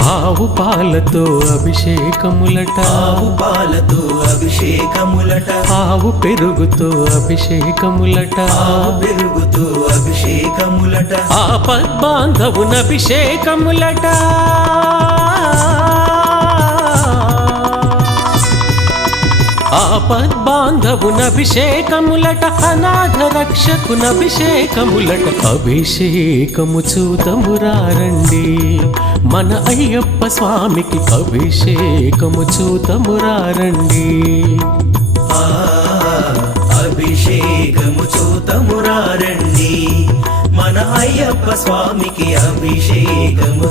ఆవు పాలతో అభిషేకములట, ఆవు పాలతో అభిషేకములట, ఆవు పెరుగుతో అభిషేకములట, ఆవు పెరుగుతో అభిషేకములట, ఆపద్బాంధవున అభిషేకములట, ఆపద్బాంధవున అభిషేకములట, అనాథ రక్షకున అభిషేకములట. అభిషేకము చూతమురారండి మన అయ్యప్ప స్వామికి, అభిషేకము చూతమురారండి. అభిషేకము చూతమురారండి మన అయ్యప్ప స్వామికి, అభిషేకము